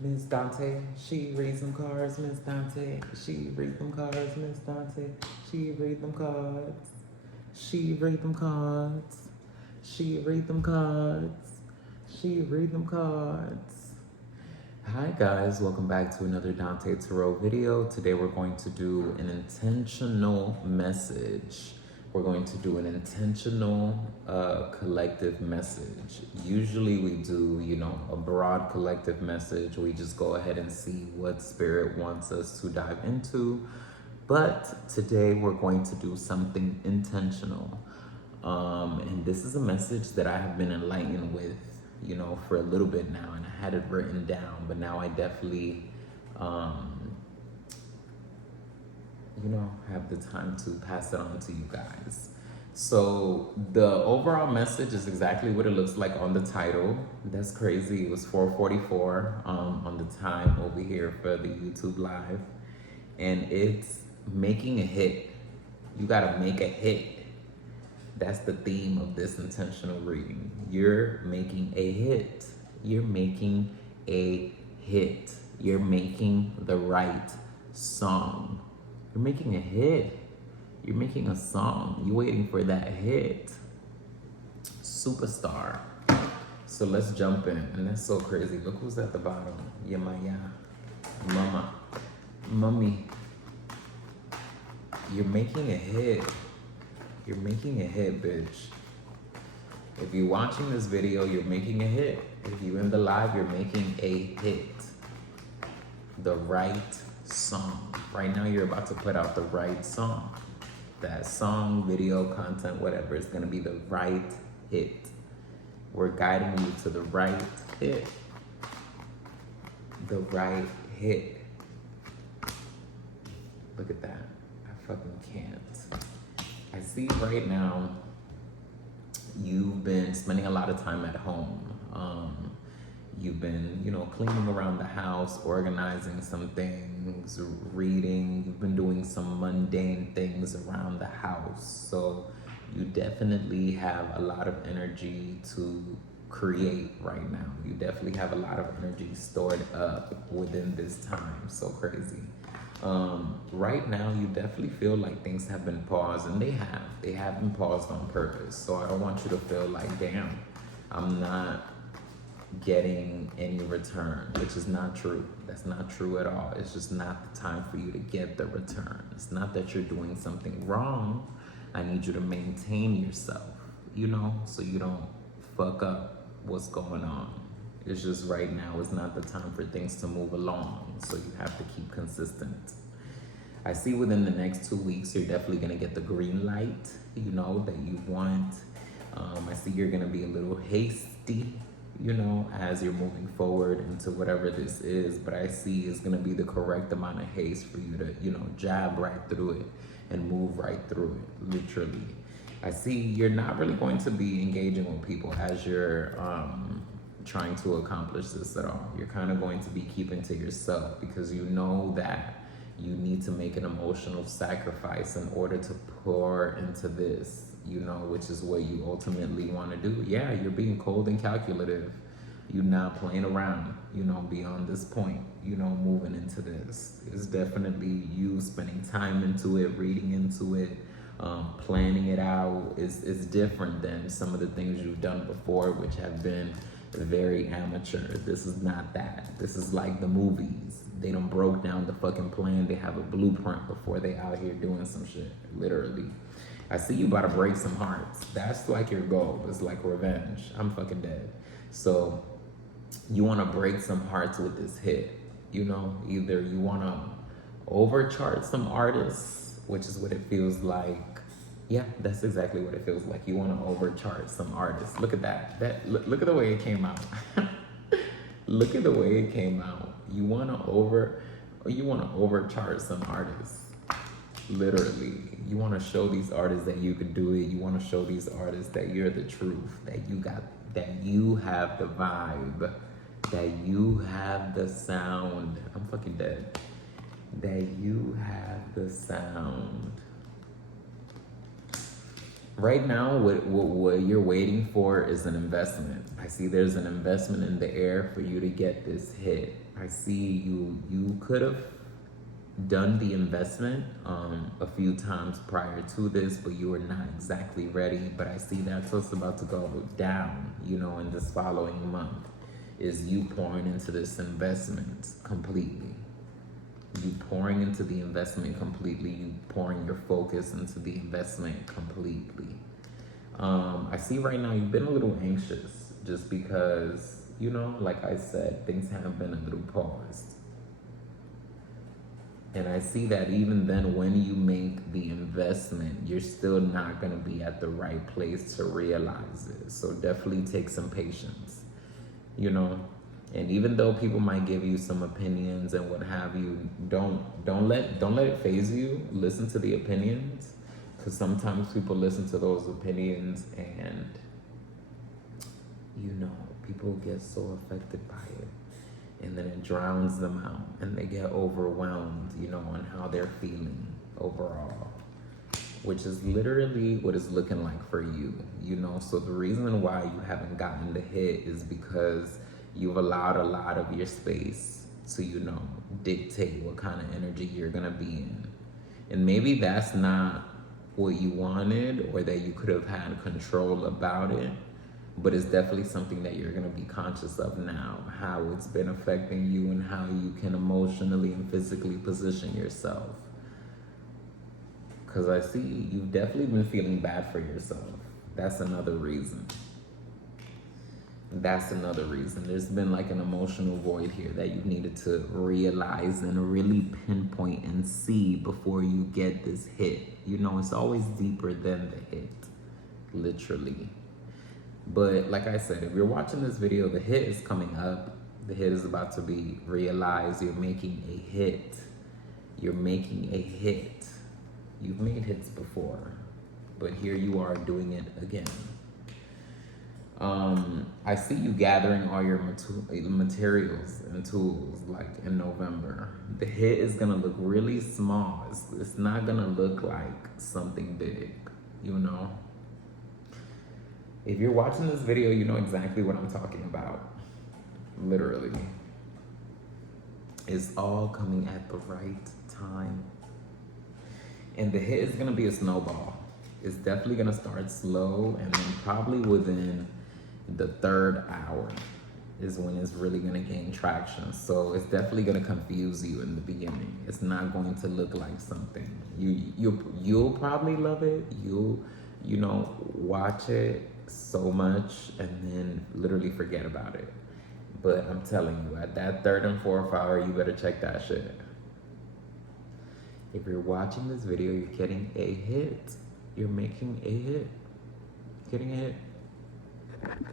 Miss Dante, she reads them cards, Miss Dante. She read them cards, Miss Dante. She read them cards. She read them cards. She read them cards. She read them cards. Hi guys, welcome back to another Dante Tarot video. Today we're going to do an intentional message. We're going to do an intentional collective message. Usually we do, a broad collective message. We just go ahead and see what spirit wants us to dive into. But today we're going to do something intentional. And this is a message that I have been enlightened with, for a little bit now, and I had it written down, but now I definitely, have the time to pass it on to you guys. So the overall message is exactly what it looks like on the title. That's crazy. It was 4:44 on the time over here for the YouTube live, and it's making a hit. You gotta make a hit. That's the theme of this intentional reading. You're making a hit. You're making a hit. You're making the right song. You're making a hit. You're making a song. You're waiting for that hit. Superstar. So let's jump in. And that's so crazy. Look who's at the bottom. Yamaya. Mama. Mummy. You're making a hit. You're making a hit, bitch. If you're watching this video, you're making a hit. If you're in the live, you're making a hit. The right song. Right now, you're about to put out the right song. That song, video, content, whatever, is gonna be the right hit. We're guiding you to the right hit. The right hit. Look at that. I fucking can't. I see right now you've been spending a lot of time at home. You've been, cleaning around the house, organizing some things, reading. You've been doing some mundane things around the house. So you definitely have a lot of energy to create right now. You definitely have a lot of energy stored up within this time. So crazy. Right now you definitely feel like things have been paused, and they have been paused on purpose. So I don't want you to feel like, damn, I'm not getting any return, which is not true. That's not true at all. It's just not the time for you to get the return. It's not that you're doing something wrong. I need you to maintain yourself, so you don't fuck up what's going on. It's just right now is not the time for things to move along, so you have to keep consistent. I see within the next 2 weeks, you're definitely gonna get the green light, that you want. I see you're gonna be a little hasty, as you're moving forward into whatever this is, but I see it's gonna be the correct amount of haste for you to, jab right through it and move right through it, literally. I see you're not really going to be engaging with people as you're, trying to accomplish this at all. You're kind of going to be keeping to yourself because you know that you need to make an emotional sacrifice in order to pour into this, which is what you ultimately want to do. Yeah, you're being cold and calculative. You're not playing around, beyond this point, moving into this. It's definitely you spending time into it, reading into it, planning it out. It's different than some of the things you've done before, which have been very amateur. This is not that. This is like the movies. They done broke down the fucking plan. They have a blueprint before they out here doing some shit, literally. I see you about to break some hearts. That's like your goal. It's like revenge. I'm fucking dead. So you want to break some hearts with this hit. Either you want to overcharge some artists, which is what it feels like. Yeah, that's exactly what it feels like. You want to overcharge some artists. Look at that. Look at the way it came out. Look at the way it came out. You want to overcharge some artists. Literally, you want to show these artists that you could do it. You want to show these artists that you're the truth, that you have the vibe, that you have the sound. I'm fucking dead. That you have the sound. Right now, what you're waiting for is an investment. I see there's an investment in the air for you to get this hit. I see you could have done the investment a few times prior to this, but you were not exactly ready. But I see that's what's about to go down, you know, in this following month, is you pouring into this investment completely. You pouring into the investment completely. You pouring your focus into the investment completely. I see right now you've been a little anxious just because, you know, like I said, things have been a little paused. And I see that even then, when you make the investment, you're still not going to be at the right place to realize it. So definitely take some patience, you know. And even though people might give you some opinions and what have you, don't let it phase you. Listen to the opinions, because sometimes people listen to those opinions and, you know, people get so affected by it, and then it drowns them out and they get overwhelmed, you know, on how they're feeling overall, which is literally what it's looking like for you, you know. So the reason why you haven't gotten the hit is because you've allowed a lot of your space to, you know, dictate what kind of energy you're gonna be in. And maybe that's not what you wanted, or that you could have had control about it, but it's definitely something that you're gonna be conscious of now, how it's been affecting you and how you can emotionally and physically position yourself. Because I see you've definitely been feeling bad for yourself. That's another reason. That's another reason. There's been like an emotional void here that you needed to realize and really pinpoint and see before you get this hit. You know, it's always deeper than the hit, literally. But like I said, if you're watching this video, the hit is coming up. The hit is about to be realized. You're making a hit. You're making a hit. You've made hits before, but here you are doing it again. I see you gathering all your materials and tools like in November. The hit is gonna look really small. It's not gonna look like something big, you know? If you're watching this video, you know exactly what I'm talking about. Literally. It's all coming at the right time. And the hit is gonna be a snowball. It's definitely gonna start slow, and then probably within the third hour is when it's really gonna gain traction. So it's definitely gonna confuse you in the beginning. It's not going to look like something. You'll probably love it. You'll, you know, watch it so much and then literally forget about it. But I'm telling you, at that third and fourth hour, you better check that shit. If you're watching this video, you're getting a hit. You're making a hit. Getting a hit.